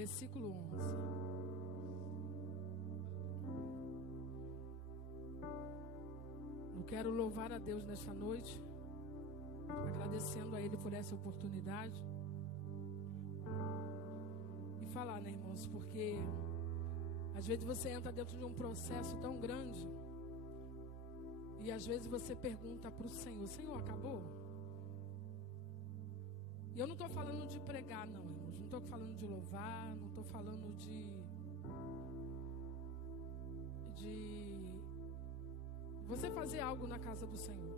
versículo 11. Eu quero louvar a Deus nesta noite, agradecendo a Ele por essa oportunidade. E falar, né, irmãos, porque às vezes você entra dentro de um processo tão grande e às vezes você pergunta para o Senhor: Senhor, acabou? E eu não estou falando de pregar, não, irmãos. Não estou falando de louvar, não estou falando de você fazer algo na casa do Senhor.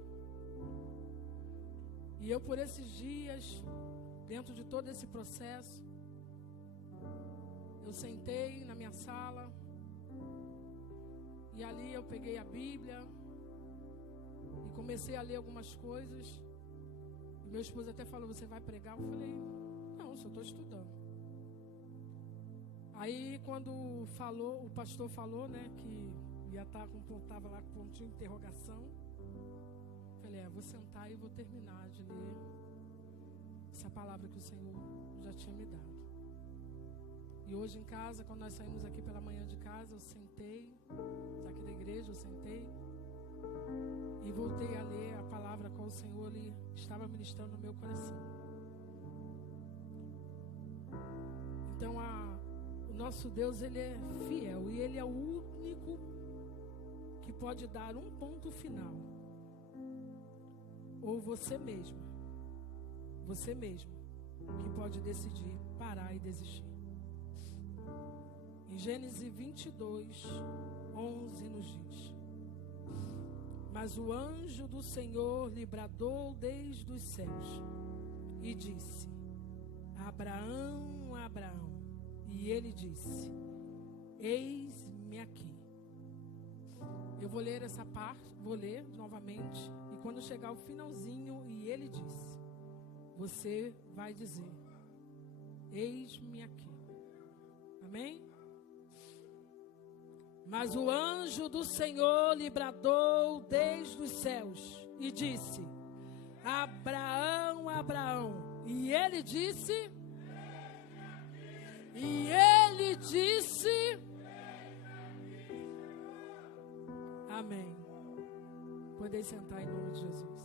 E eu, por esses dias, dentro de todo esse processo, eu sentei na minha sala e ali eu peguei a Bíblia e comecei a ler algumas coisas. E meu esposo até falou: você vai pregar? Eu falei: não, só estou estudando. Aí quando o pastor falou, né, que estava lá com pontinho de interrogação, falei: vou sentar e vou terminar de ler essa palavra que o Senhor já tinha me dado. E hoje em casa, quando nós saímos aqui pela manhã de casa, eu sentei, daqui da igreja eu sentei e voltei a ler a palavra com o Senhor ali estava ministrando no meu coração. Então o nosso Deus, Ele é fiel e Ele é o único que pode dar um ponto final. Ou você mesmo que pode decidir parar e desistir. Em Gênesis 22, 11 nos diz: mas o anjo do Senhor lhe bradou desde os céus e disse: Abraão, Abraão. E ele disse: eis-me aqui. Eu vou ler essa parte, vou ler novamente, e quando chegar o finalzinho e ele disse, você vai dizer: eis-me aqui. Amém? Mas o anjo do Senhor lhe bradou desde os céus e disse: Abraão, Abraão. E ele disse: amém. Podem sentar em nome de Jesus.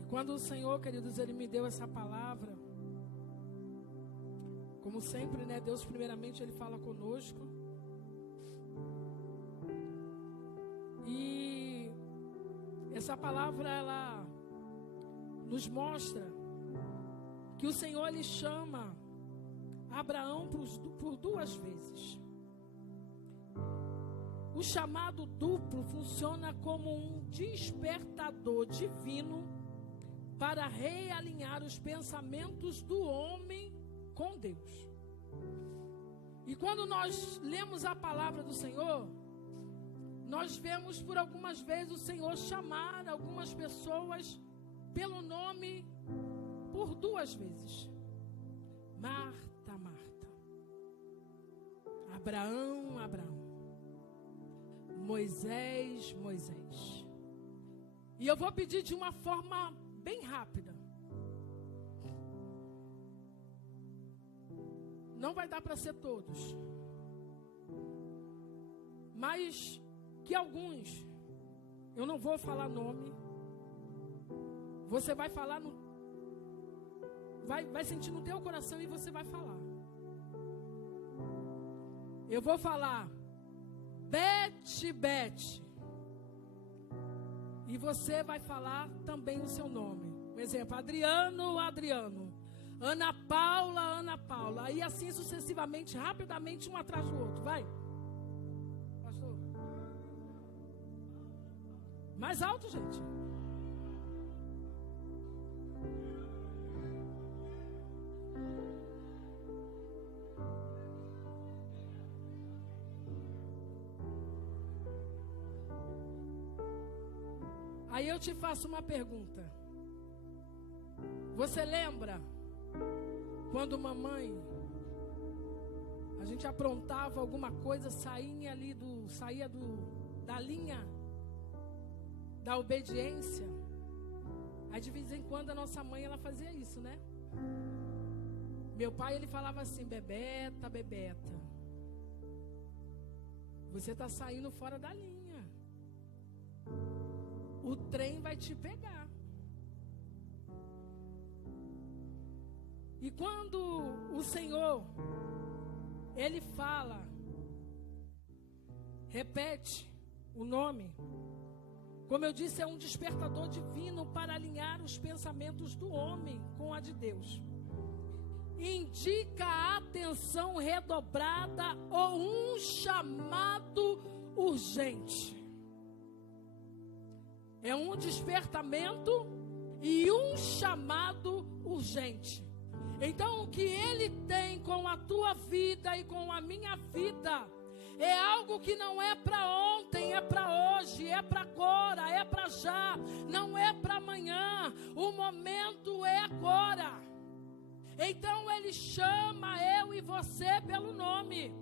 E quando o Senhor, queridos, Ele me deu essa palavra, como sempre, né, Deus primeiramente Ele fala conosco. E essa palavra, ela nos mostra que o Senhor, Ele chama Abraão por duas vezes. O chamado duplo funciona como um despertador divino para realinhar os pensamentos do homem com Deus. E quando nós lemos a palavra do Senhor, nós vemos por algumas vezes o Senhor chamar algumas pessoas pelo nome por duas vezes. Marta, Marta. Abraão, Abraão. Moisés, Moisés. E eu vou pedir de uma forma bem rápida. Não vai dar para ser todos, mas que alguns, eu não vou falar nome, você vai falar, vai sentir no teu coração e você vai falar. Eu vou falar Bete, Bete, e você vai falar também o seu nome. Por exemplo, Adriano, Adriano. Ana Paula, Ana Paula. Aí assim sucessivamente, rapidamente, um atrás do outro. Vai. Pastor. Mais alto, gente. Aí eu te faço uma pergunta. Você lembra quando mamãe, a gente aprontava alguma coisa, saía da linha da obediência? Aí de vez em quando a nossa mãe, ela fazia isso, né? Meu pai, ele falava assim: Bebeta, Bebeta, você está saindo fora da linha. O trem vai te pegar. E quando o Senhor, Ele fala, repete o nome, como eu disse, é um despertador divino para alinhar os pensamentos do homem com a de Deus. Indica a atenção redobrada ou um chamado urgente. É um despertamento e um chamado urgente. Então, o que Ele tem com a tua vida e com a minha vida é algo que não é para ontem, é para hoje, é para agora, é para já, não é para amanhã. O momento é agora. Então Ele chama eu e você pelo nome.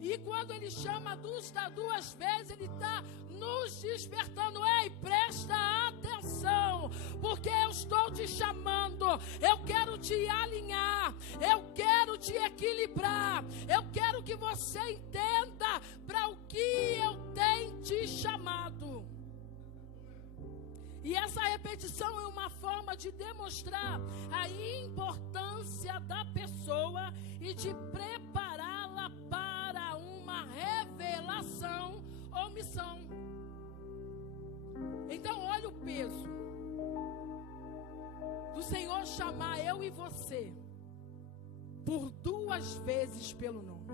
E quando Ele chama duas vezes, Ele está nos despertando. Ei, presta atenção, porque eu estou te chamando. Eu quero te alinhar, eu quero te equilibrar, eu quero que você entenda para o que eu tenho te chamado. E essa repetição é uma forma de demonstrar a importância da pessoa e de prepará-la para uma revelação ou missão. Então, olha o peso do Senhor chamar eu e você por 2 vezes pelo nome.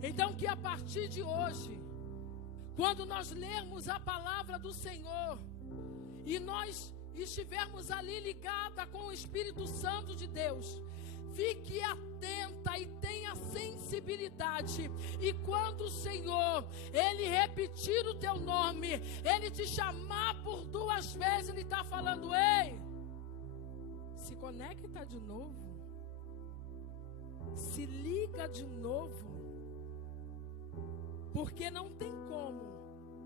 Então, que a partir de hoje, quando nós lermos a palavra do Senhor e nós estivermos ali ligada com o Espírito Santo de Deus, fique atenta e tenha sensibilidade. E quando o Senhor, Ele repetir o teu nome, Ele te chamar por 2 vezes, Ele está falando: ei, se conecta de novo, se liga de novo, porque não tem como.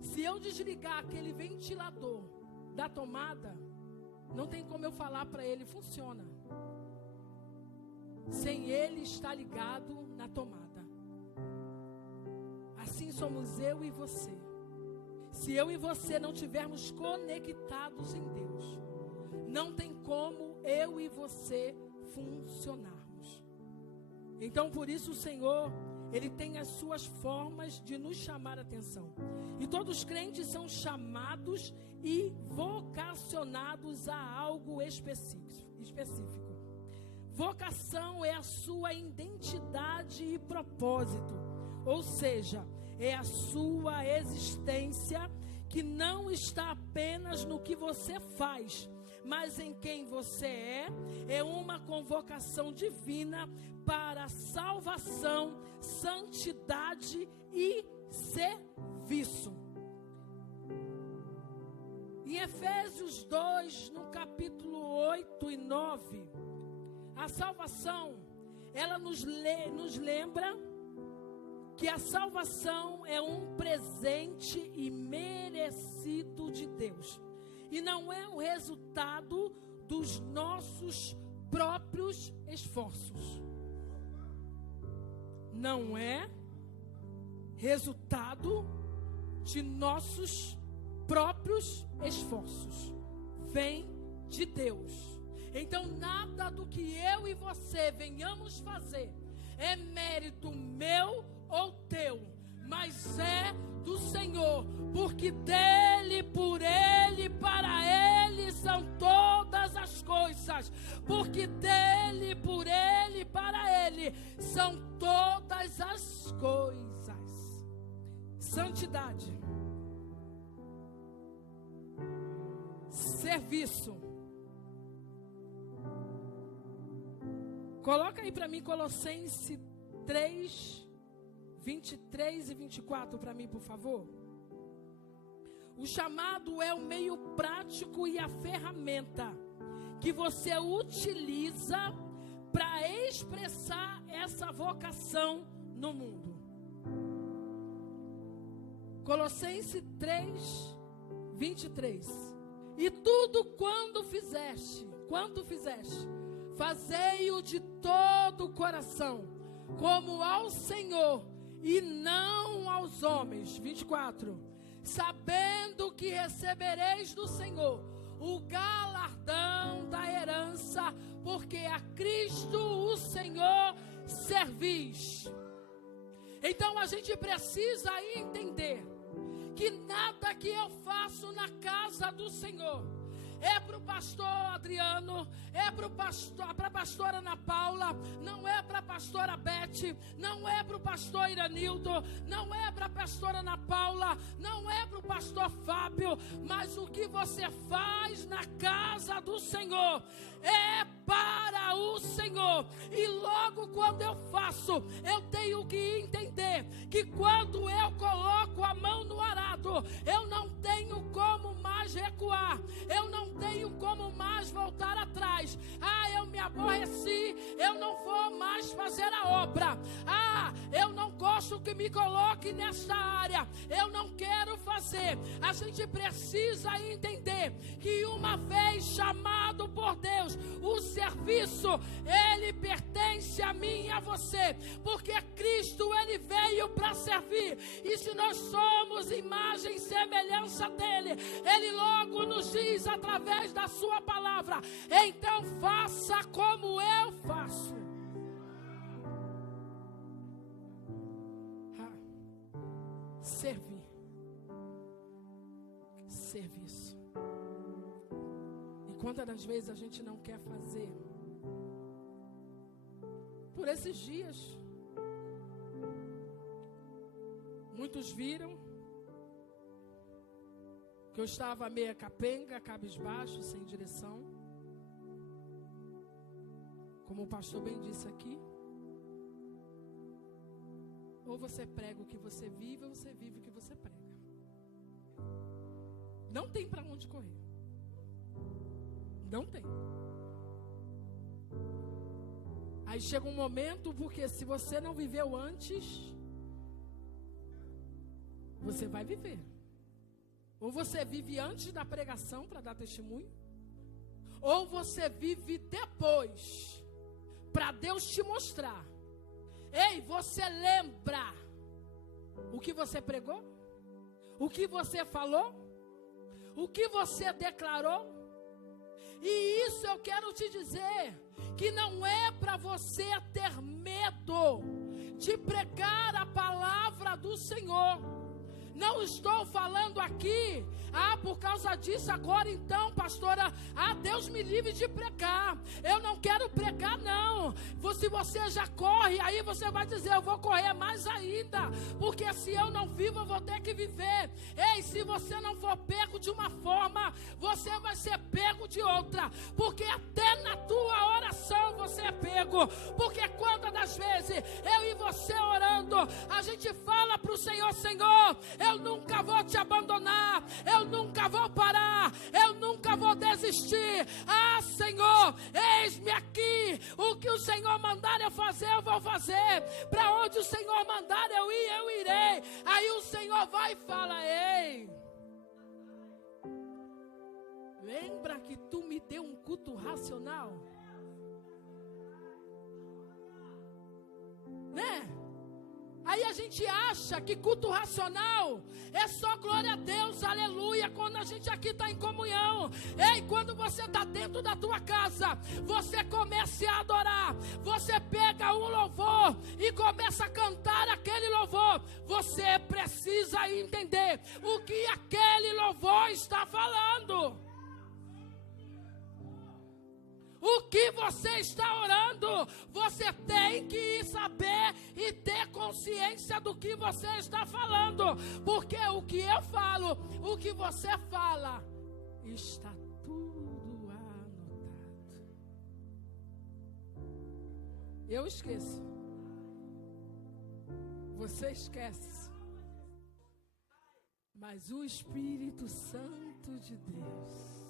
Se eu desligar aquele ventilador da tomada, não tem como eu falar para ele: funciona, sem ele estar ligado na tomada. Assim somos eu e você. Se eu e você não tivermos conectados em Deus, não tem como eu e você funcionarmos. Então, por isso o Senhor, Ele tem as suas formas de nos chamar a atenção. E todos os crentes são chamados e vocacionados a algo específico. Vocação é a sua identidade e propósito, ou seja, é a sua existência que não está apenas no que você faz, mas em quem você é uma convocação divina para salvação, santidade e serviço. Em Efésios 2, no capítulo 8 e 9, a salvação, ela nos lembra que a salvação é um presente imerecido de Deus. E não é o resultado dos nossos próprios esforços. Não é resultado de nossos próprios esforços. Vem de Deus. Então, nada do que eu e você venhamos fazer é mérito meu ou teu, mas é do Senhor, porque dele, por ele, para ele são todas as coisas, porque dele, por ele, para ele são todas as coisas. Santidade, serviço. Coloca aí para mim Colossenses 3, 23 e 24 para mim, por favor. O chamado é o meio prático e a ferramenta que você utiliza para expressar essa vocação no mundo. Colossenses 3, 23. E tudo quanto fizeste, fazei-o de todo o coração, como ao Senhor e não aos homens. 24. Sabendo que recebereis do Senhor o galardão da herança, porque a Cristo o Senhor servis. Então a gente precisa entender que nada que eu faço na casa do Senhor é para o pastor Adriano, é para a pastora Ana Paula, não é para a pastora Beth, não é para o pastor Iranildo, não é para a pastora Ana Paula, não é para o pastor Fábio, mas o que você faz na casa do Senhor é para o Senhor. E logo quando eu faço, eu tenho que entender que quando eu coloco a mão no arado, eu não tenho como mais recuar, eu não tenho como mais voltar atrás. Eu me aborreci, eu não vou mais fazer a obra. Eu não gosto que me coloque nesta área, eu não quero fazer. A gente precisa entender que uma vez chamado por Deus, o serviço, ele pertence a mim e a você, porque Cristo, ele veio para servir, e se nós somos imagem e semelhança dele, ele logo nos diz através da sua palavra: então faça como eu faço. Servir, serviço. E quantas das vezes a gente não quer fazer? Por esses dias, muitos viram que eu estava meia capenga, cabisbaixo, sem direção. Como o pastor bem disse aqui, ou você prega o que você vive, ou você vive o que você prega. Não tem para onde correr. Não tem. Aí chega um momento, porque se você não viveu antes, você vai viver. Ou você vive antes da pregação para dar testemunho, ou você vive depois, para Deus te mostrar. Ei, você lembra o que você pregou? O que você falou? O que você declarou? E isso eu quero te dizer, que não é para você ter medo de pregar a palavra do Senhor. Não estou falando aqui, por causa disso agora então, pastora, Deus me livre de pregar. Eu não quero pregar não. Se você já corre, aí você vai dizer, eu vou correr mais ainda, porque se eu não vivo, eu vou ter que viver. Ei, se você não for pego de uma forma, você vai ser pego de outra, porque até na tua oração você é pego. Porque quantas das vezes eu e você orando, a gente fala para o Senhor: Senhor, eu nunca vou te abandonar, eu nunca vou parar, eu nunca vou desistir. Senhor, eis-me aqui, o que o Senhor mandar eu fazer, eu vou fazer. Para onde o Senhor mandar eu ir, eu irei. Aí o Senhor vai e fala: ei, lembra que tu me deu um culto racional? Né? Aí a gente acha que culto racional é só glória a Deus, aleluia, quando a gente aqui está em comunhão. Ei, quando você está dentro da tua casa, você começa a adorar, você pega um louvor e começa a cantar aquele louvor, você precisa entender o que aquele louvor está falando. O que você está orando, você tem que saber e ter consciência do que você está falando. Porque o que eu falo, o que você fala, está tudo anotado. Eu esqueço. Você esquece. Mas o Espírito Santo de Deus,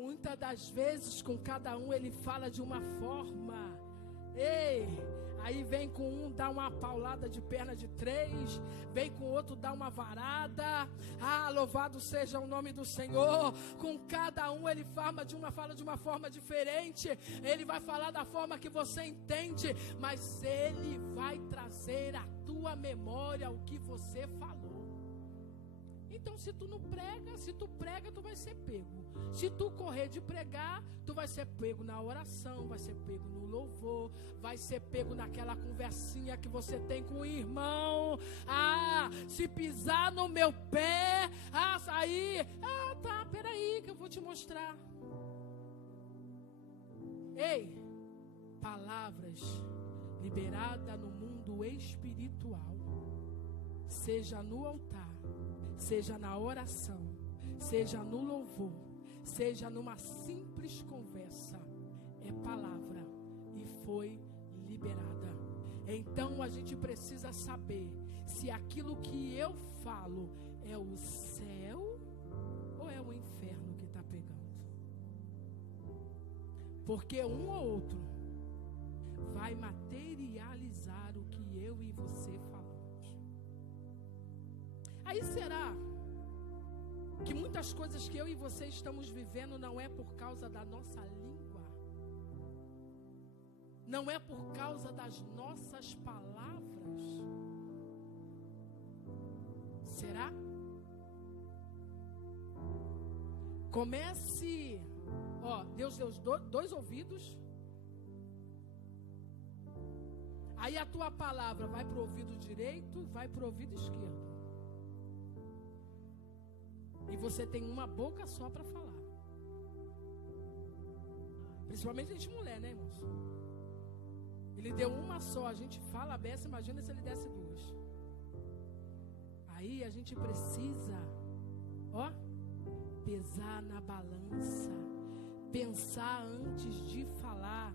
muitas das vezes com cada um ele fala de uma forma. Ei, Aí vem com um, dá uma paulada de perna de 3. Vem com outro, dá uma varada. Ah, louvado seja o nome do Senhor. Com cada um ele fala de uma forma diferente. Ele vai falar da forma que você entende. Mas ele vai trazer à tua memória o que você falou. Então se tu não prega, se tu prega, tu vai ser pego. Se tu correr de pregar, tu vai ser pego na oração, vai ser pego no louvor, vai ser pego naquela conversinha que você tem com o irmão. Ah, se pisar no meu pé, aí, tá, peraí que eu vou te mostrar. Ei, palavras liberadas no mundo espiritual, seja no altar, seja na oração, seja no louvor, seja numa simples conversa, é palavra e foi liberada. Então a gente precisa saber se aquilo que eu falo é o céu ou é o inferno que está pegando. Porque um ou outro vai materializar o que eu e você falamos. Aí será que muitas coisas que eu e você estamos vivendo não é por causa da nossa língua? Não é por causa das nossas palavras? Será? Comece, Deus deu dois ouvidos. Aí a tua palavra vai para o ouvido direito, vai para o ouvido esquerdo. E você tem uma boca só para falar. Principalmente a gente mulher, né, irmãos? Ele deu uma só, a gente fala a beça, imagina se ele desse 2. Aí a gente precisa, pesar na balança, pensar antes de falar,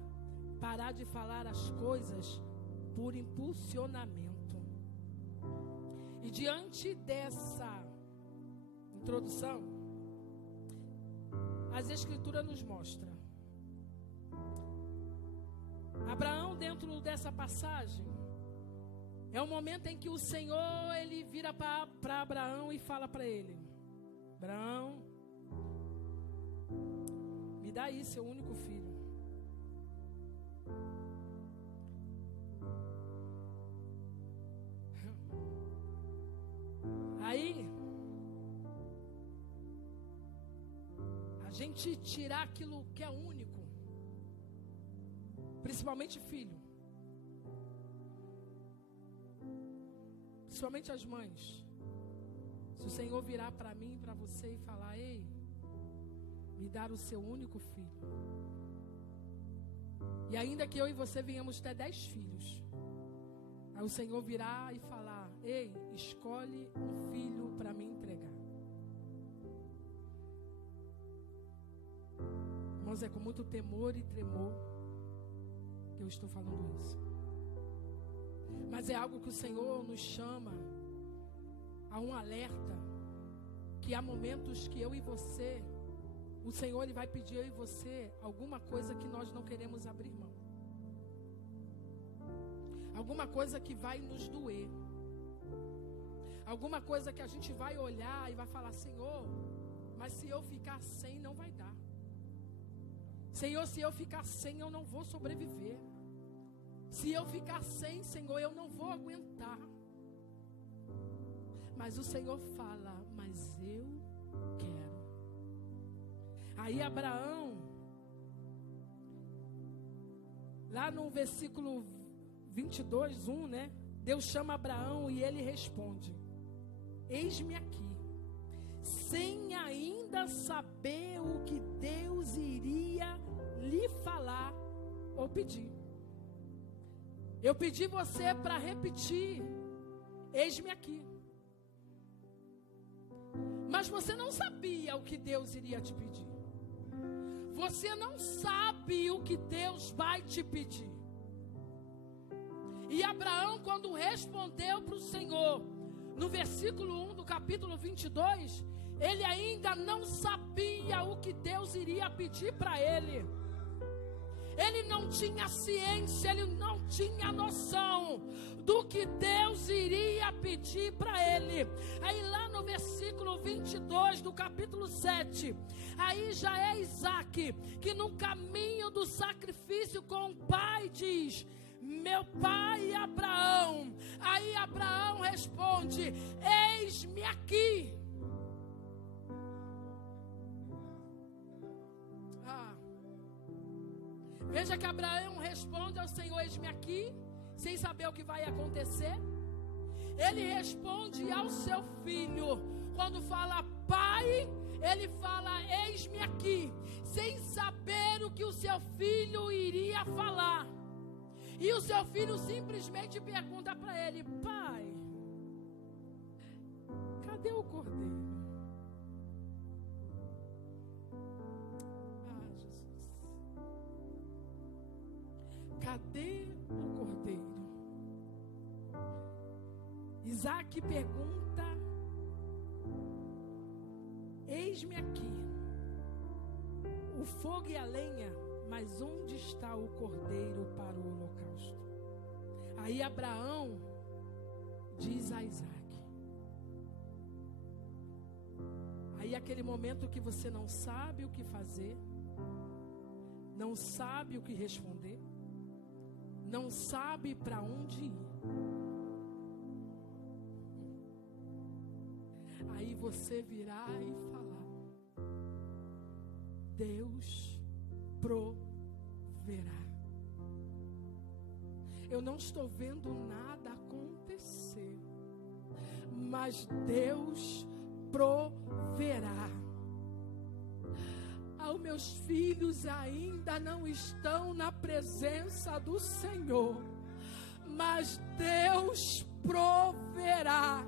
parar de falar as coisas por impulsionamento. E diante dessa introdução, as escrituras nos mostram Abraão, dentro dessa passagem, é o momento em que o Senhor, ele vira para Abraão e fala para ele: Abraão, me dá aí seu único filho. Aí a gente tirar aquilo que é único, principalmente filho, principalmente as mães. Se o Senhor virar para mim e para você e falar: ei, me dar o seu único filho, e ainda que eu e você venhamos ter 10 filhos, aí o Senhor virar e falar: ei, escolhe um filho para me entregar. Irmãos, é com muito temor e tremor que eu estou falando isso. Mas é algo que o Senhor nos chama a um alerta, que há momentos que eu e você, o Senhor, ele vai pedir eu e você alguma coisa que nós não queremos abrir mão, alguma coisa que vai nos doer, alguma coisa que a gente vai olhar e vai falar: Senhor, mas se eu ficar sem, não vai dar. Senhor, se eu ficar sem, eu não vou sobreviver. Se eu ficar sem, Senhor, eu não vou aguentar. Mas o Senhor fala: mas eu quero. Aí Abraão, lá no versículo 22, 1, né? Deus chama Abraão e ele responde: eis-me aqui, sem ainda saber o que Deus iria lhe falar ou pedir. Eu pedi você para repetir: eis-me aqui. Mas você não sabia o que Deus iria te pedir. Você não sabe o que Deus vai te pedir. E Abraão, quando respondeu para o Senhor, no versículo 1 do capítulo 22, ele ainda não sabia o que Deus iria pedir para ele. Ele não tinha ciência, ele não tinha noção do que Deus iria pedir para ele. Aí lá no versículo 22 do capítulo 7, aí já é Isaac, que no caminho do sacrifício com o pai diz: meu pai Abraão. Aí Abraão responde: eis-me aqui. Veja que Abraão responde ao Senhor: eis-me aqui, sem saber o que vai acontecer. Ele responde ao seu filho, quando fala pai, ele fala eis-me aqui, sem saber o que o seu filho iria falar. E o seu filho simplesmente pergunta para ele: pai, cadê o cordeiro? Cadê o cordeiro? Isaac pergunta: eis-me aqui, o fogo e a lenha, mas onde está o cordeiro para o holocausto? Aí Abraão diz a Isaac. Aí aquele momento que você não sabe o que fazer, não sabe o que responder, não sabe para onde ir. Aí você virá e falar: Deus proverá. Eu não estou vendo nada acontecer, mas Deus proverá. Os meus filhos ainda não estão na presença do Senhor, mas Deus proverá.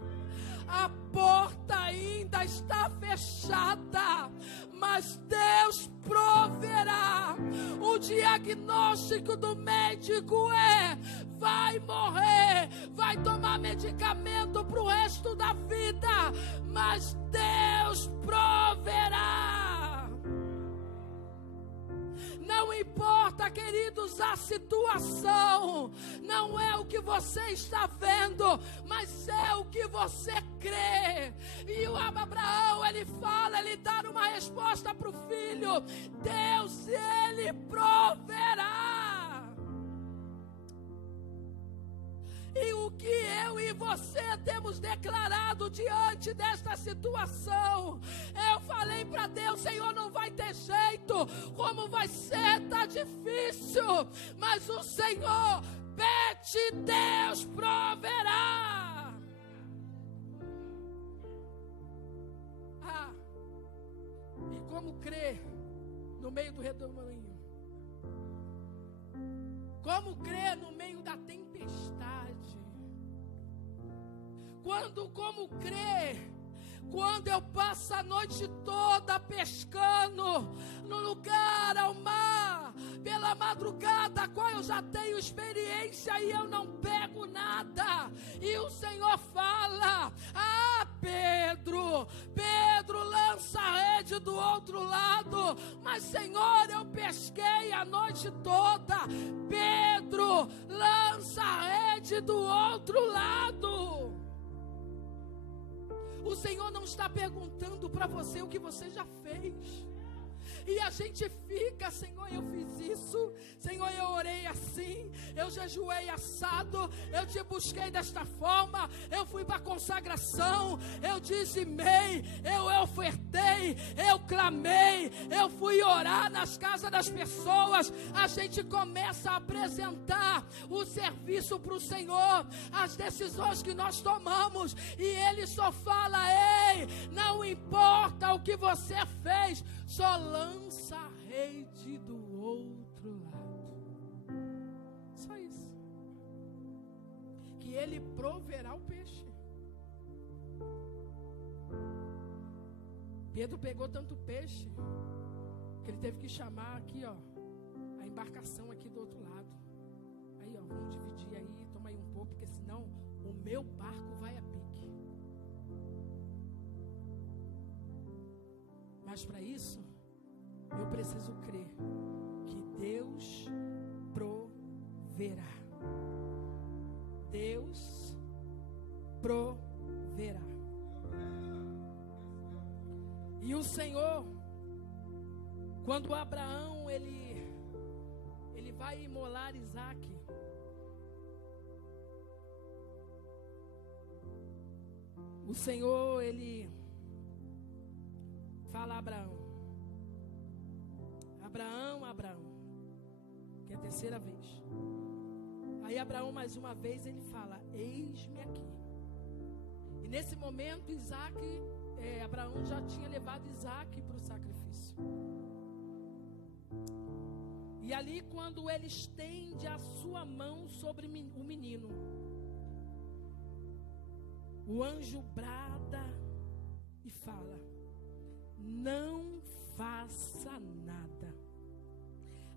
A porta ainda está fechada, mas Deus proverá. O diagnóstico do médico é: vai morrer, vai tomar medicamento para o resto da vida, mas Deus proverá. Não importa, queridos, a situação, não é o que você está vendo, mas é o que você crê. E o Abraão, ele fala, ele dá uma resposta para o filho: Deus, ele proverá. E o que eu e você temos declarado diante desta situação? Eu falei para Deus: Senhor, não vai ter jeito, como vai ser, está difícil, mas o Senhor, pede, Deus proverá. E como crer no meio do redemoinho? Como crer no meio da tempestade? Como crer quando eu passo a noite toda pescando no lugar ao mar, pela madrugada, a qual eu já tenho experiência e eu não pego nada, e o Senhor fala: Pedro, lança a rede do outro lado. Mas Senhor, eu pesquei a noite toda. Pedro, lança a rede do outro lado. O Senhor não está perguntando para você o que você já fez. E a gente fica: Senhor, eu fiz isso, Senhor, eu orei assim, eu jejuei assado, eu te busquei desta forma, eu fui para a consagração, eu dizimei, eu ofertei, eu clamei, eu fui orar nas casas das pessoas. A gente começa a apresentar o serviço para o Senhor, as decisões que nós tomamos, e Ele só fala: ei, não importa o que você fez, só lança a rede do outro lado. Só isso. Que Ele proverá o peixe. Pedro pegou tanto peixe que ele teve que chamar aqui, ó, a embarcação aqui do outro lado. Aí, ó, vamos dividir aí, toma aí um pouco, porque senão o meu barco vai a pique. Mas para isso, eu preciso crer que Deus proverá. Deus proverá. E o Senhor, quando Abraão ele vai imolar Isaque, o Senhor, ele fala a Abraão, Abraão, que é a terceira vez. Aí Abraão mais uma vez ele fala, eis-me aqui. E nesse momento Abraão já tinha levado Isaque para o sacrifício. E ali quando ele estende a sua mão sobre o menino, o anjo brada e fala, não faça nada.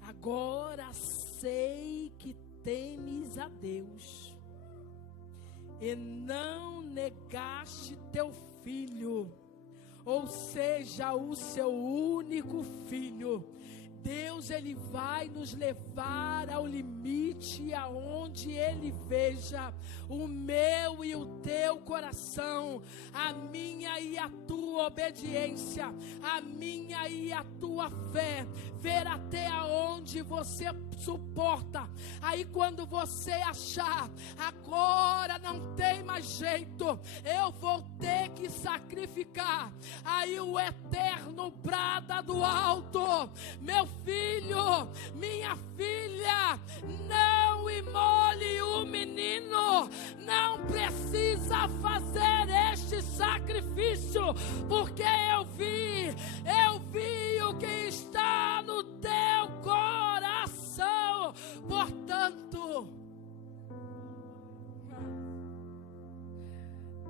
Agora sei que temes a Deus e não negaste teu filho, ou seja, o seu único filho. Deus, ele vai nos levar ao limite aonde ele veja o meu e o teu coração, a minha e a tua obediência, a minha e a tua fé, ver até aonde você suporta. Aí quando você achar, agora não tem mais jeito, eu vou ter que sacrificar, aí o Eterno brada do alto, meu filho, minha filha, não imole o menino, não precisa fazer este sacrifício, porque eu vi o que está no teu coração. Portanto,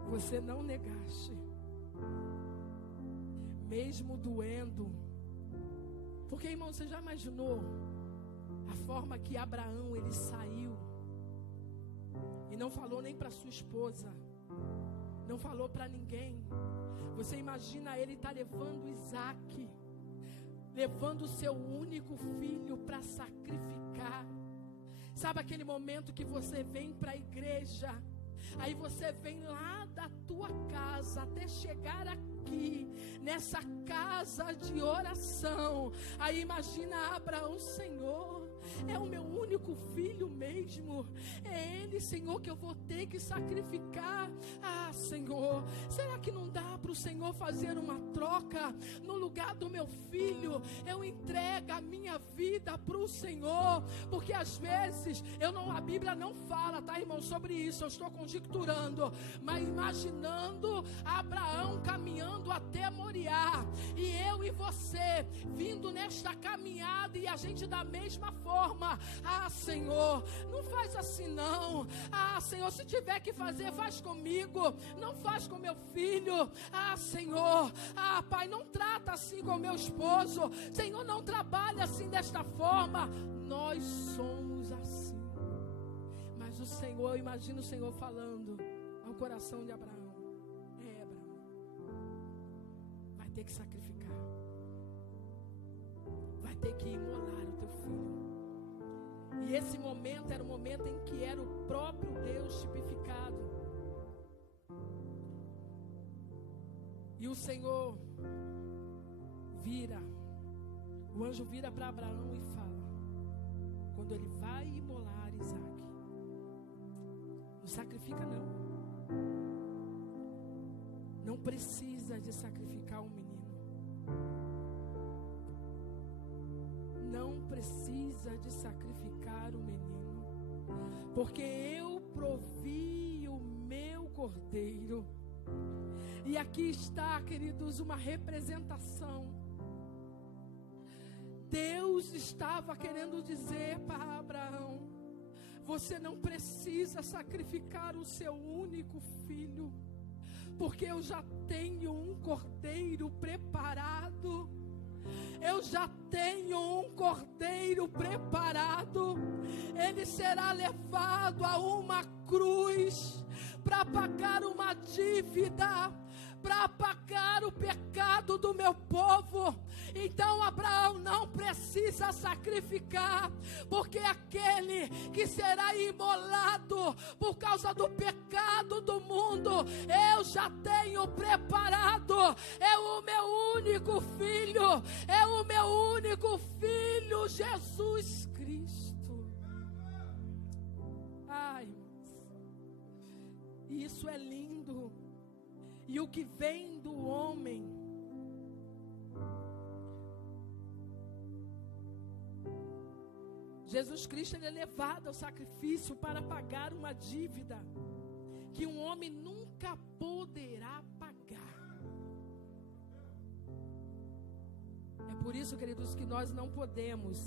você não negaste, mesmo doendo. Porque, irmão, você já imaginou a forma que Abraão, ele saiu e não falou nem para sua esposa, não falou para ninguém. Você imagina ele estar levando Isaque, levando o seu único filho para sacrificar. Sabe aquele momento que você vem para a igreja, aí você vem lá da tua casa até chegar aqui, nessa casa de oração. Aí imagina Abraão, Senhor, é o meu único filho mesmo, é ele, Senhor, que eu vou ter que sacrificar. Ah, Senhor, será que não dá para o Senhor fazer uma troca? No lugar do meu filho, eu entrego a minha vida para o Senhor, porque às vezes, a Bíblia não fala, tá, irmão, sobre isso, eu estou conjecturando, mas imaginando Abraão caminhando até Moriá, e eu e você, vindo nesta caminhada, e a gente da mesma forma. Ah, Senhor, não faz assim não. Ah, Senhor, se tiver que fazer, faz comigo, não faz com meu filho. Ah, Senhor, ah, Pai, não trata assim com meu esposo. Senhor, não trabalha assim desta forma. Nós somos assim. Mas o Senhor, eu imagino o Senhor falando ao coração de Abraão, Abraão, vai ter que sacrificar, vai ter que imolar o teu filho. E esse momento era o momento em que era o próprio Deus tipificado. E o Senhor o anjo vira para Abraão e fala, quando ele vai imolar Isaque, não sacrifica não. Não precisa de sacrificar um menino. Não precisa de sacrificar o menino, porque eu provi o meu cordeiro. E aqui está, queridos, uma representação. Deus estava querendo dizer para Abraão, você não precisa sacrificar o seu único filho, porque eu já tenho um cordeiro preparado. Eu já tenho um cordeiro preparado. Ele será levado a uma cruz para pagar uma dívida, para pagar o pecado do meu povo. Então Abraão não precisa precisa sacrificar, porque aquele que será imolado por causa do pecado do mundo, eu já tenho preparado. É o meu único filho, é o meu único filho, Jesus Cristo. Ai, isso é lindo. E o que vem do homem, Jesus Cristo, ele é levado ao sacrifício para pagar uma dívida que um homem nunca poderá pagar. É por isso, queridos, que nós não podemos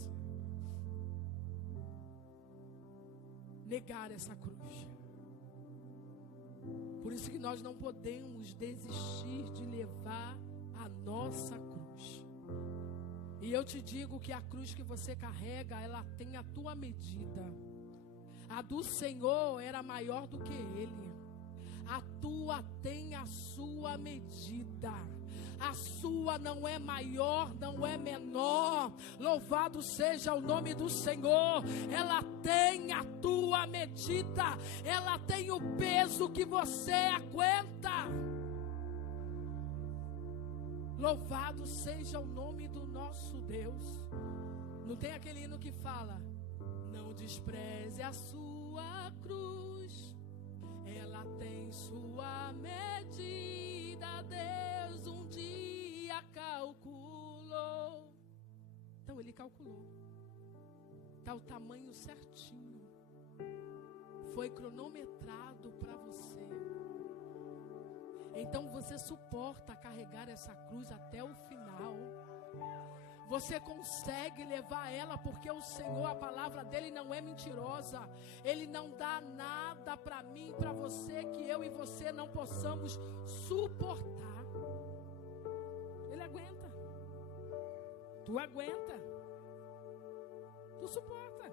negar essa cruz. Por isso que nós não podemos desistir de levar a nossa cruz. E eu te digo que a cruz que você carrega, ela tem a tua medida. A do Senhor era maior do que ele. A tua tem a sua medida. A sua não é maior, não é menor. Louvado seja o nome do Senhor. Ela tem a tua medida. Ela tem o peso que você aguenta. Louvado seja o nome do nosso Deus. Não tem aquele hino que fala: não despreze a sua cruz, ela tem sua medida. Deus um dia calculou. Então ele calculou. Está o tamanho certinho. Foi cronometrado para você. Então você suporta carregar essa cruz até o final. Você consegue levar ela, porque o Senhor, a palavra dele não é mentirosa. Ele não dá nada para mim e para você que eu e você não possamos suportar. Ele aguenta. Tu aguenta. Tu suporta.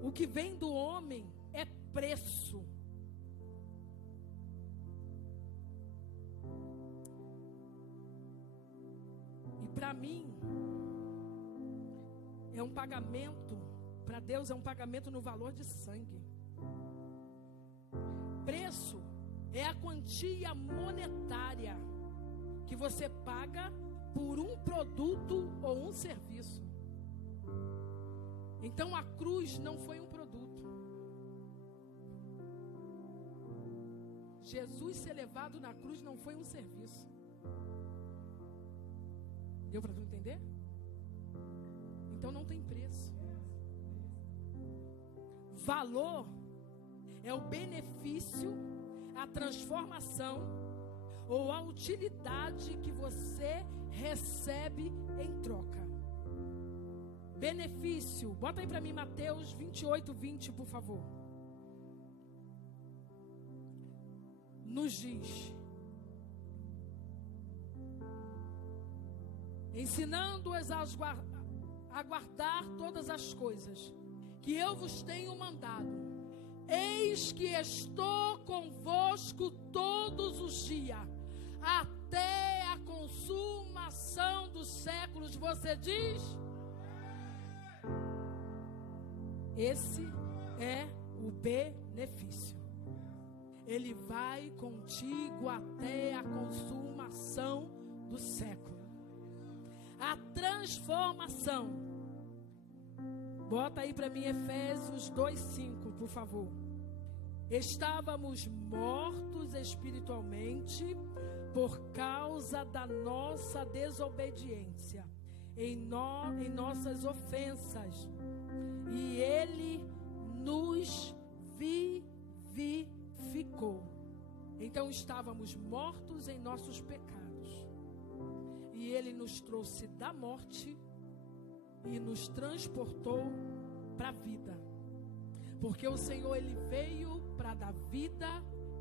O que vem do homem é preço. Para mim, é um pagamento, para Deus é um pagamento no valor de sangue. Preço é a quantia monetária que você paga por um produto ou um serviço. Então a cruz não foi um produto. Jesus ser levado na cruz não foi um serviço. Deu para tu entender? Então não tem preço. Valor é o benefício, a transformação ou a utilidade que você recebe em troca. Benefício, bota aí para mim Mateus 28:20, por favor. Nos diz: ensinando-os a guardar todas as coisas que eu vos tenho mandado. Eis que estou convosco todos os dias, até a consumação dos séculos. Você diz? Esse é o benefício. Ele vai contigo até a consumação do século. A transformação. Bota aí para mim Efésios 2:5, por favor. Estávamos mortos espiritualmente por causa da nossa desobediência, em nossas ofensas, e Ele nos vivificou. Então estávamos mortos em nossos pecados. E Ele nos trouxe da morte e nos transportou para a vida. Porque o Senhor, Ele veio para dar vida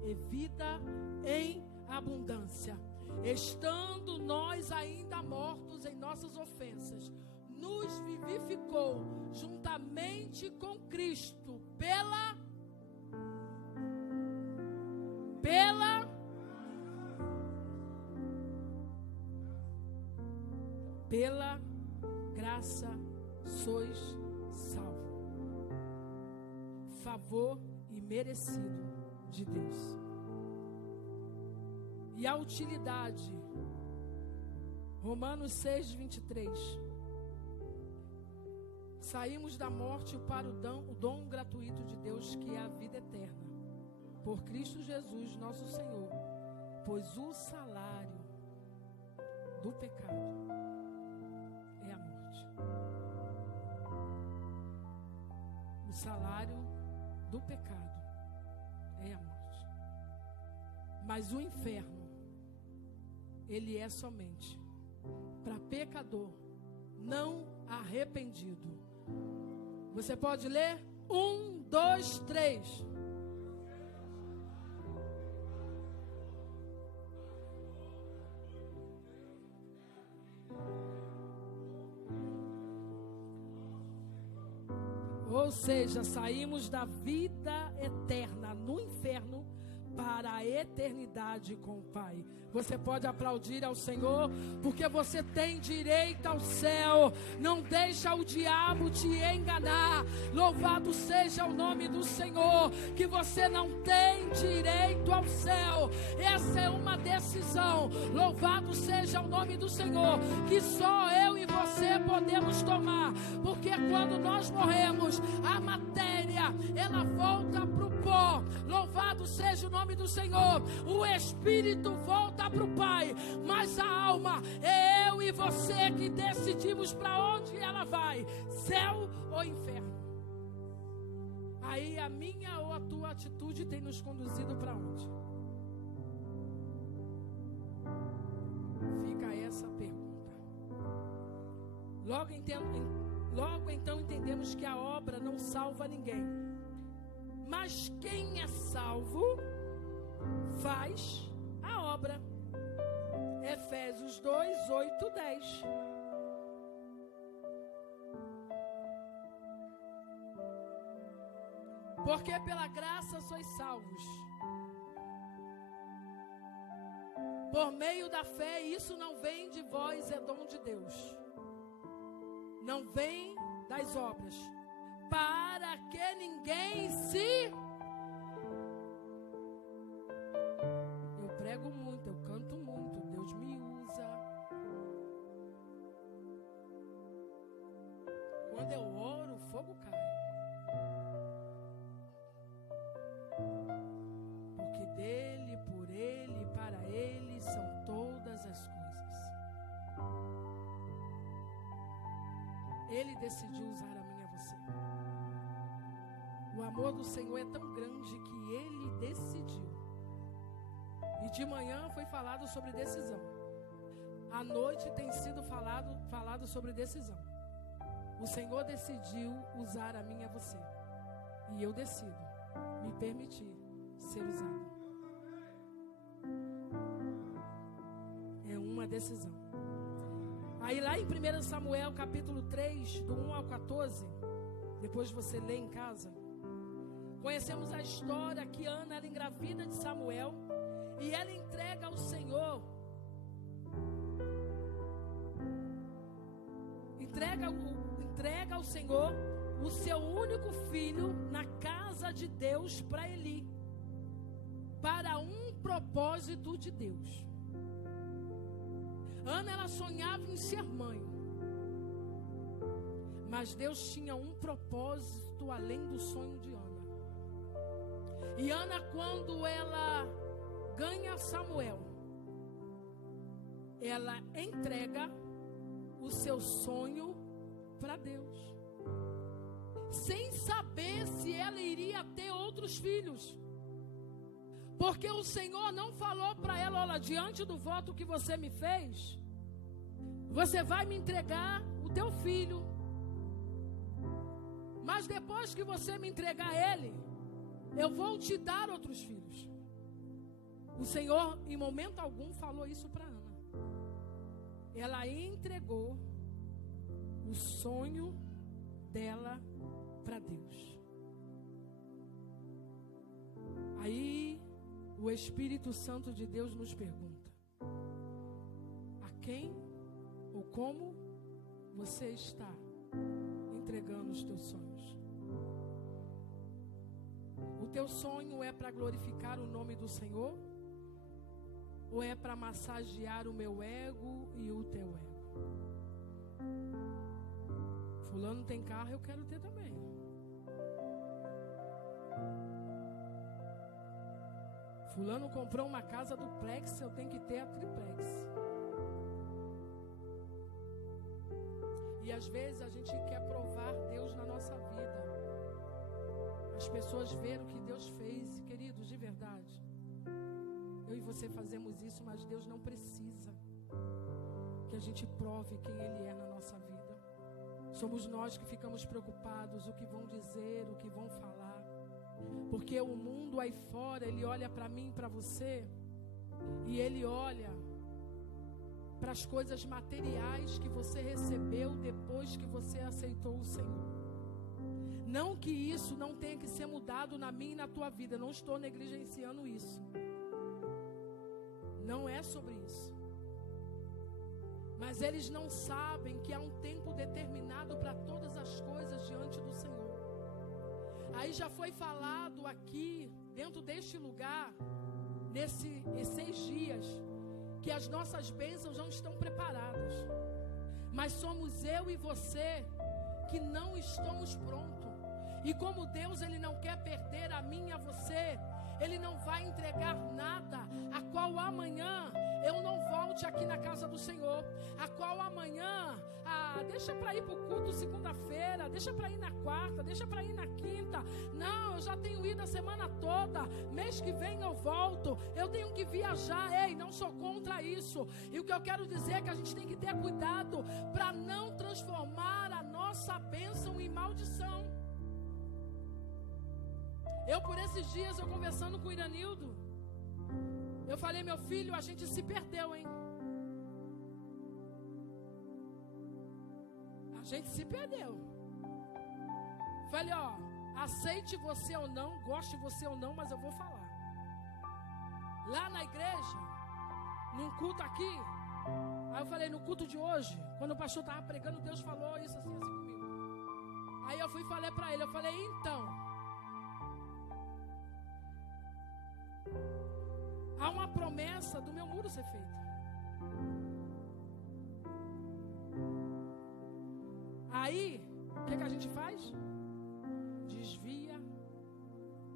e vida em abundância. Estando nós ainda mortos em nossas ofensas, nos vivificou juntamente com Cristo pela graça sois salvos. Favor imerecido de Deus. E a utilidade, Romanos 6, 23. Saímos da morte para o dom gratuito de Deus, que é a vida eterna, por Cristo Jesus, nosso Senhor. Pois o salário do pecado é a morte. O salário do pecado é a morte. Mas o inferno, ele é somente para pecador não arrependido. Você pode ler? 1, 2, 3. Ou seja, saímos da vida eterna no inferno para a eternidade com o Pai. Você pode aplaudir ao Senhor, porque você tem direito ao céu. Não deixa o diabo te enganar. Louvado seja o nome do Senhor, que você não tem direito ao céu. Essa é uma decisão. Louvado seja o nome do Senhor, que só eu e você podemos tomar. Porque quando nós morremos, a matéria, ela volta para o pó. Louvado seja o nome do Senhor. O Espírito volta para o Pai, mas a alma, é eu e você que decidimos para onde ela vai, céu ou inferno. Aí a minha ou a tua atitude tem nos conduzido para onde? Fica essa pergunta. Logo então entendemos que a obra não salva ninguém, mas quem é salvo faz a obra. Efésios 2, 8, 10. Porque pela graça sois salvos, por meio da fé. Isso não vem de vós, é dom de Deus. Não vem das obras, para que ninguém se... Eu prego muito, eu canto muito, Deus me usa. Quando eu oro, o fogo cai. Porque dele, por ele, para ele são todas as coisas. Ele decidiu usar a mim e a você. O amor do Senhor é tão grande que ele decidiu. E de manhã foi falado sobre decisão. À noite tem sido falado sobre decisão. O Senhor decidiu usar a mim e a você. E eu decido me permitir ser usado. É uma decisão. Aí lá em 1 Samuel capítulo 3, do 1 ao 14, depois você lê em casa, conhecemos a história que Ana era engravida de Samuel e ela entrega ao Senhor, entrega ao Senhor o seu único filho na casa de Deus para Eli, para um propósito de Deus. Ana, ela sonhava em ser mãe, mas Deus tinha um propósito além do sonho de Ana. E Ana, quando ela ganha Samuel, ela entrega o seu sonho para Deus, sem saber se ela iria ter outros filhos. Porque o Senhor não falou para ela: olha, diante do voto que você me fez, você vai me entregar o teu filho. Mas depois que você me entregar ele, eu vou te dar outros filhos. O Senhor, em momento algum, falou isso para Ana. Ela entregou o sonho dela para Deus. Aí o Espírito Santo de Deus nos pergunta: a quem ou como você está entregando os teus sonhos? O teu sonho é para glorificar o nome do Senhor? Ou é para massagear o meu ego e o teu ego? Fulano tem carro, eu quero ter também. Fulano comprou uma casa duplex, eu tenho que ter a triplex. E às vezes a gente quer provar Deus na nossa vida. As pessoas veem o que Deus fez, e, queridos, de verdade, eu e você fazemos isso, mas Deus não precisa que a gente prove quem Ele é na nossa vida. Somos nós que ficamos preocupados, o que vão dizer, o que vão falar. Porque o mundo aí fora, ele olha para mim, para você, e ele olha para as coisas materiais que você recebeu depois que você aceitou o Senhor. Não que isso não tenha que ser mudado na minha e na tua vida, não estou negligenciando isso. Não é sobre isso. Mas eles não sabem que há um tempo determinado para todas as coisas diante do Senhor. Aí já foi falado aqui, dentro deste lugar, nesses 6 dias, que as nossas bênçãos não estão preparadas. Mas somos eu e você que não estamos prontos. E como Deus, Ele não quer perder a mim e a você, Ele não vai entregar nada a qual amanhã eu não volte aqui na casa do Senhor, a qual amanhã, deixa para ir para o culto segunda-feira, deixa para ir na quarta, deixa para ir na quinta. Não, eu já tenho ido a semana toda, mês que vem eu volto, eu tenho que viajar. Ei, não sou contra isso. E o que eu quero dizer é que a gente tem que ter cuidado para não transformar a nossa bênção em maldição. Eu, por esses dias, eu conversando com o Iranildo, eu falei, meu filho, a gente se perdeu, hein? A gente se perdeu. Falei, ó, aceite você ou não, goste você ou não, mas eu vou falar. Lá na igreja, num culto aqui, aí eu falei, no culto de hoje, quando o pastor estava pregando, Deus falou isso assim comigo. Aí eu fui e falei para ele, eu falei, então, há uma promessa do meu muro ser feita. Aí, o que a gente faz? Desvia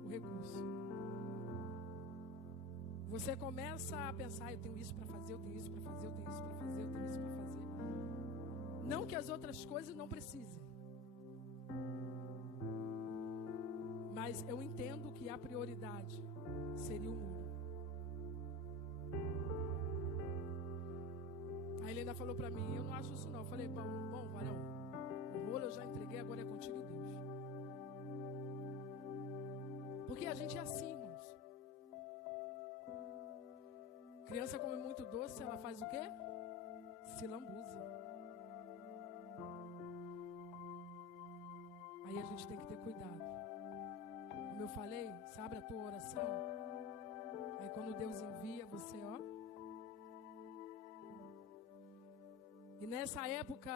o recurso. Você começa a pensar, eu tenho isso para fazer, eu tenho isso para fazer, eu tenho isso para fazer, eu tenho isso para fazer. Não que as outras coisas não precisem. Mas eu entendo que a prioridade seria o muro. Aí ele ainda falou para mim, eu não acho isso não. Eu falei, bom, varão, o rolo eu já entreguei, agora é contigo, Deus. Porque a gente é assim, irmãos. Criança come muito doce, ela faz o quê? Se lambuza. Aí a gente tem que ter cuidado. Como eu falei, você abre a tua oração, aí quando Deus envia, você, ó. E nessa época,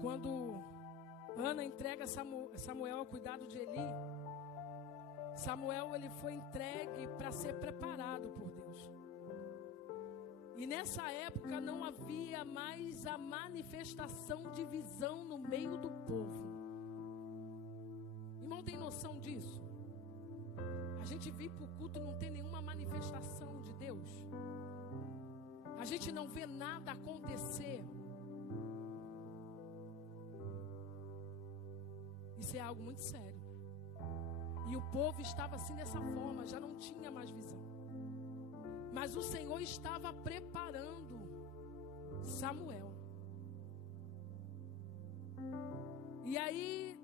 quando Ana entrega Samuel ao cuidado de Eli, Samuel, ele foi entregue para ser preparado por Deus. E nessa época não havia mais a manifestação de visão no meio do povo. Irmão, tem noção disso? A gente vir para o culto e não tem nenhuma manifestação de Deus. A gente não vê nada acontecer. Isso é algo muito sério. E o povo estava assim dessa forma, já não tinha mais visão. Mas o Senhor estava preparando Samuel. E aí,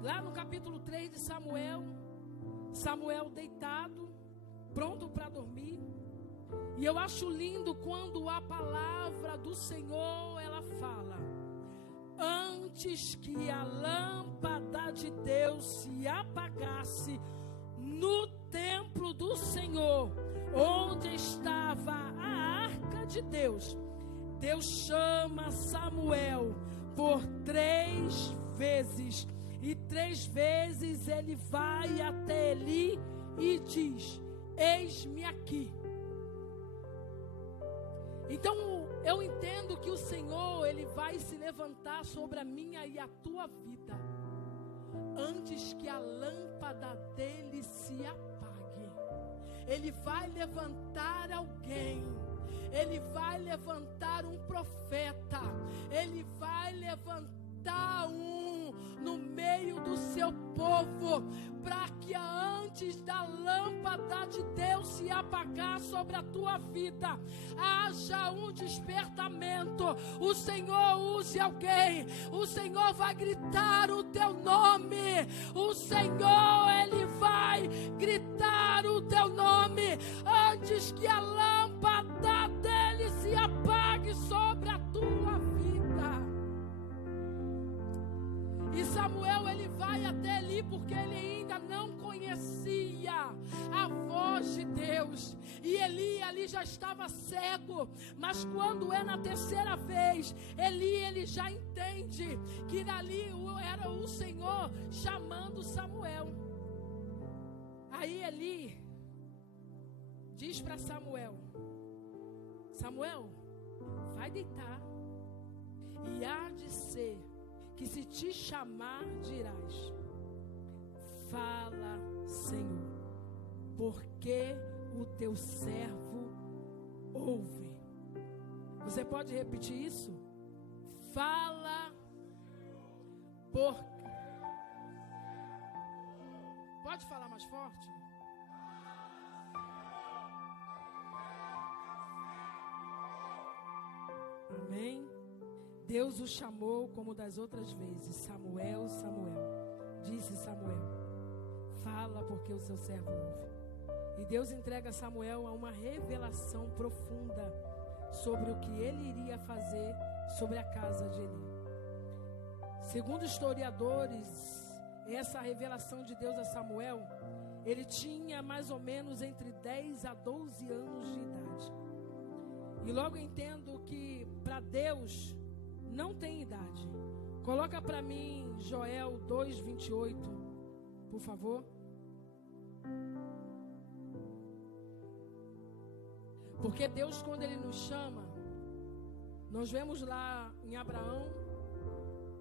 lá no capítulo 3 de Samuel, Samuel deitado, pronto para dormir. E eu acho lindo quando a palavra do Senhor, ela fala: antes que a lâmpada de Deus se apagasse no templo do Senhor, onde estava a arca de Deus, Deus chama Samuel por 3 vezes. E 3 vezes ele vai até Eli e diz: eis-me aqui. Então eu entendo que o Senhor, Ele vai se levantar sobre a minha e a tua vida, antes que a lâmpada dele se apague. Ele vai levantar alguém. Ele vai levantar um profeta. Ele vai levantar no meio do seu povo, para que antes da lâmpada de Deus se apagar sobre a tua vida, haja um despertamento. O Senhor use alguém. O Senhor vai gritar o teu nome. O Senhor, Ele vai gritar o teu nome antes que a lâmpada dele se apague sobre a tua vida. E Samuel, ele vai até ali porque ele ainda não conhecia a voz de Deus. E Eli ali já estava cego, mas quando é na terceira vez, ele já entende que ali era o Senhor chamando Samuel. Aí Eli diz para Samuel: Samuel, vai deitar, e há de ser que se te chamar, dirás: fala, Senhor, porque o teu servo ouve. Você pode repetir isso? Fala, porque... Pode falar mais forte? Amém. Deus o chamou como das outras vezes: Samuel, Samuel. Disse Samuel: fala, porque o seu servo ouve. E Deus entrega Samuel a uma revelação profunda sobre o que ele iria fazer sobre a casa de Eli. Segundo historiadores, essa revelação de Deus a Samuel, ele tinha mais ou menos entre 10 a 12 anos de idade. E logo entendo que para Deus não tem idade. Coloca para mim Joel 2:28, por favor. Porque Deus, quando Ele nos chama, nós vemos lá em Abraão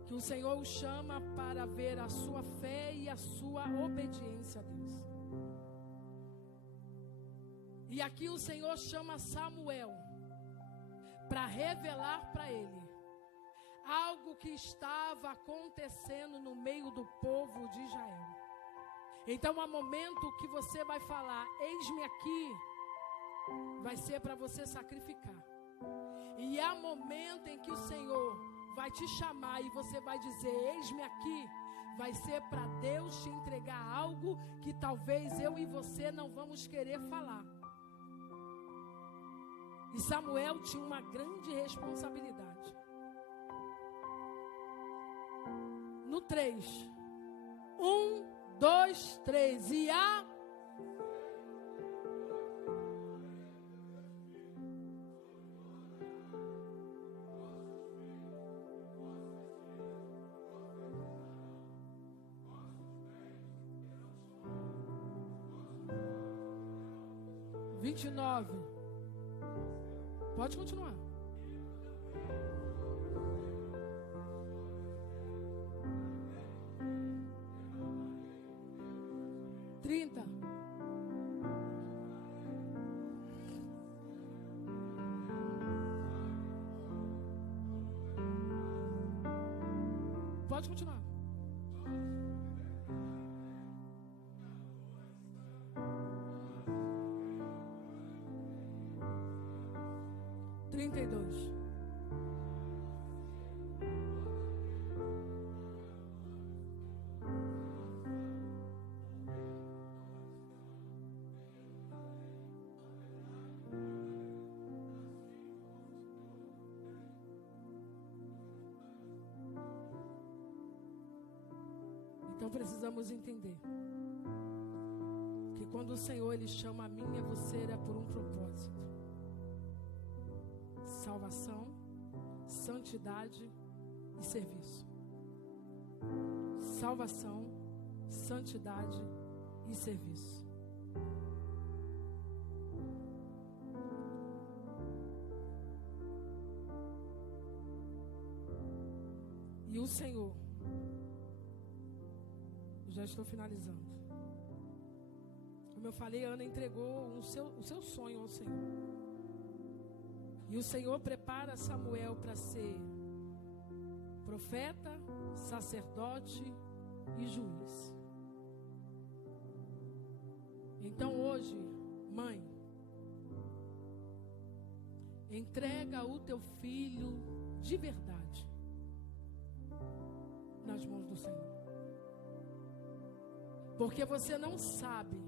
que o Senhor o chama para ver a sua fé e a sua obediência a Deus. E aqui o Senhor chama Samuel para revelar para ele algo que estava acontecendo no meio do povo de Israel. Então há momento que você vai falar: eis-me aqui, vai ser para você sacrificar. E há momento em que o Senhor vai te chamar e você vai dizer: eis-me aqui, vai ser para Deus te entregar algo que talvez eu e você não vamos querer falar. E Samuel tinha uma grande responsabilidade. No 3, 1, 2, 3, e a... Pode continuar. Pode continuar. Então precisamos entender que quando o Senhor Ele chama a mim e a você, é por um propósito: salvação, santidade e serviço. Salvação, santidade e serviço. E o Senhor, eu já estou finalizando. Como eu falei, Ana entregou o seu sonho ao Senhor. E o Senhor prepara Samuel para ser profeta, sacerdote e juiz. Então hoje, mãe, entrega o teu filho de verdade nas mãos do Senhor. Porque você não sabe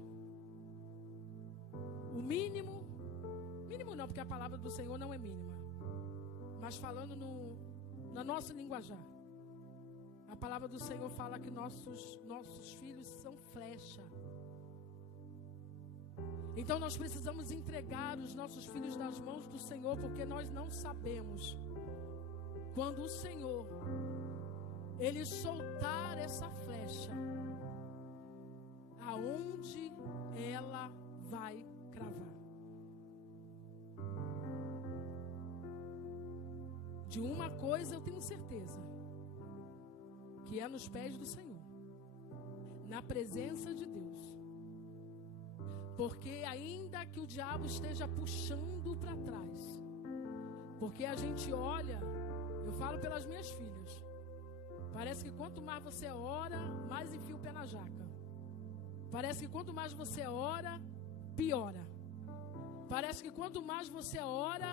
o mínimo não, porque a palavra do Senhor não é mínima, mas falando na nossa linguajar, a palavra do Senhor fala que nossos filhos são flecha. Então nós precisamos entregar os nossos filhos nas mãos do Senhor, porque nós não sabemos quando o Senhor Ele soltar essa flecha, aonde ela vai cravar. De uma coisa eu tenho certeza, que é nos pés do Senhor, na presença de Deus. Porque ainda que o diabo esteja puxando para trás, porque a gente olha, eu falo pelas minhas filhas, parece que quanto mais você ora, mais enfia o pé na jaca. Parece que quanto mais você ora, piora. Parece que quanto mais você ora,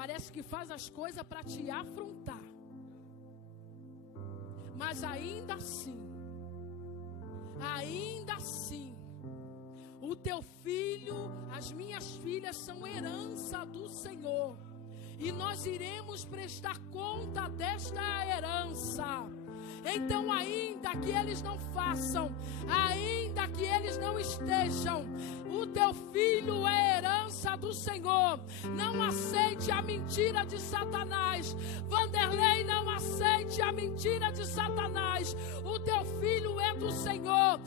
parece que faz as coisas para te afrontar. Mas ainda assim, o teu filho, as minhas filhas são herança do Senhor. E nós iremos prestar conta desta herança. Então, ainda que eles não façam, ainda que eles não estejam, o teu filho é herança do Senhor. Não aceite a mentira de Satanás. Vanderlei, não aceite a mentira de Satanás. O teu filho é do Senhor.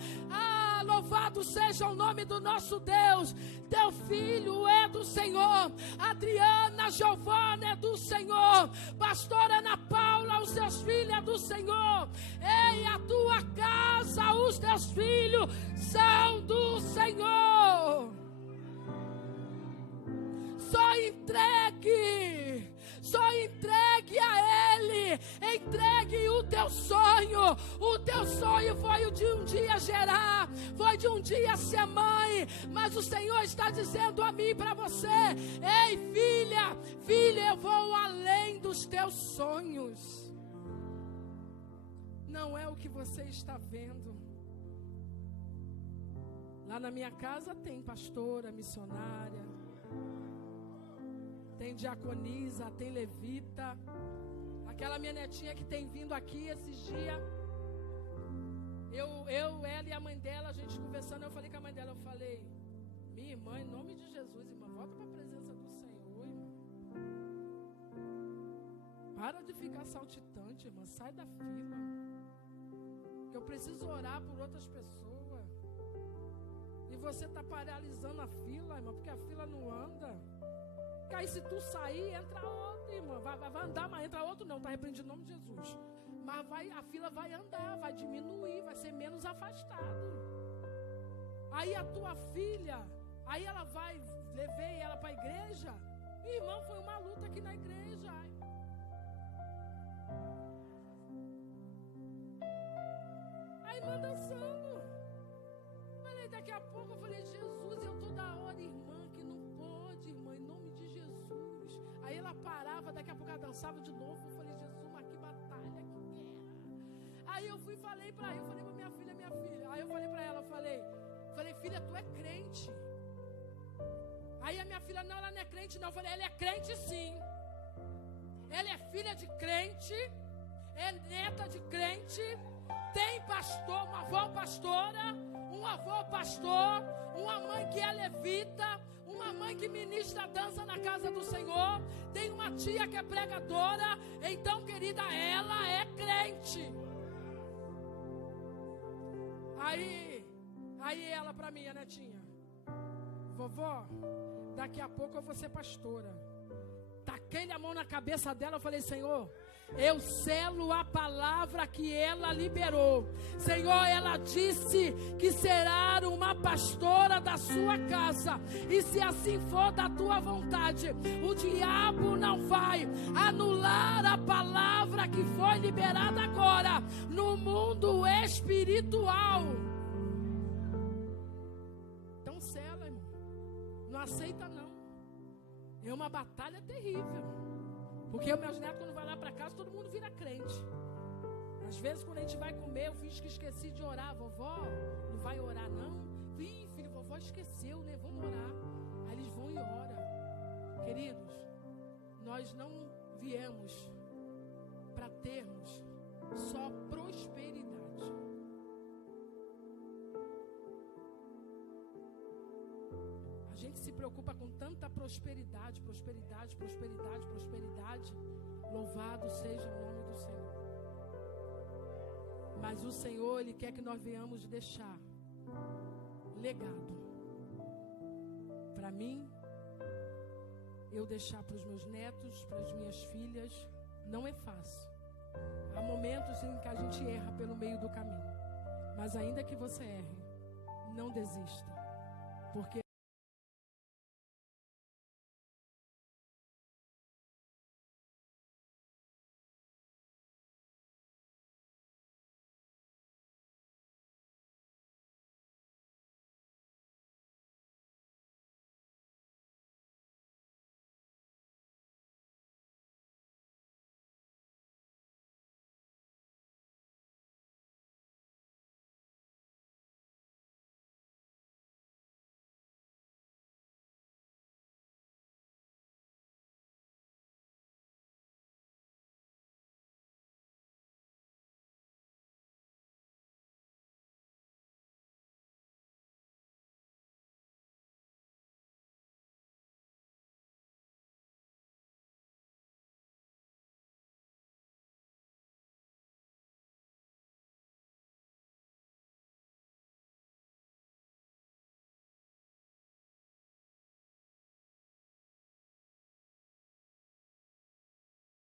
Louvado seja o nome do nosso Deus. Teu filho é do Senhor. Adriana, Giovana é do Senhor. Pastora Ana Paula, os teus filhos é do Senhor. Ei, a tua casa, os teus filhos são do Senhor. Só entregue a Ele. Entregue o teu sonho. O teu sonho foi o de um dia gerar, foi de um dia ser mãe, mas o Senhor está dizendo a mim e para você: ei, filha, eu vou além dos teus sonhos. Não é o que você está vendo. Lá na minha casa tem pastora, missionária, tem diaconisa, tem levita. Aquela minha netinha que tem vindo aqui esses dias, ela e a mãe dela, a gente conversando, eu falei com a mãe dela, minha irmã, em nome de Jesus, irmã, volta para a presença do Senhor, irmã. Para de ficar saltitante, irmã, sai da fila. Que eu preciso orar por outras pessoas. E você está paralisando a fila, irmã, porque a fila não anda. Que aí se tu sair, entra outro, irmã. Vai andar, mas entra outro não, está repreendido em nome de Jesus. Mas a fila vai andar, vai diminuir, vai ser menos afastado. Aí a tua filha, aí ela vai, levei ela para a igreja. Irmão, foi uma luta aqui na igreja. A irmã dançando. Falei, daqui a pouco eu falei, Jesus, eu toda hora, irmã, que não pode, irmã, em nome de Jesus. Aí ela parava, daqui a pouco ela dançava de novo. Eu falei, Jesus, mas que batalha, que guerra. Aí eu fui e falei para minha filha. Aí eu falei para ela, falei, filha, tu é crente? Aí a minha filha, não, ela não é crente não. Eu falei, ela é crente sim. Ela é filha de crente, é neta de crente, tem pastor, uma avó pastora, um avô pastor, uma mãe que é levita, uma mãe que ministra dança na casa do Senhor, tem uma tia que é pregadora, então, querida, ela é crente. Aí ela pra mim, a netinha: vovó, daqui a pouco eu vou ser pastora. Taquei a mão na cabeça dela, eu falei: Senhor, eu selo a palavra que ela liberou. Senhor, ela disse que será uma pastora da sua casa. E se assim for da tua vontade, o diabo não vai anular a palavra que foi liberada agora no mundo espiritual. Então sela, irmão. Não aceita não. É uma batalha terrível. Porque meus netos, quando vai lá para casa, todo mundo vira crente. Às vezes, quando a gente vai comer, eu fiz que esqueci de orar. Vovó, não vai orar não? Ih, filho, vovó esqueceu, né? Vamos orar. Aí eles vão e oram. Queridos, nós não viemos para termos só prosperidade. A gente se preocupa com tanta prosperidade. Louvado seja o nome do Senhor. Mas o Senhor, Ele quer que nós venhamos deixar legado. Para mim, eu deixar para os meus netos, para as minhas filhas, não é fácil. Há momentos em que a gente erra pelo meio do caminho. Mas ainda que você erre, não desista. Porque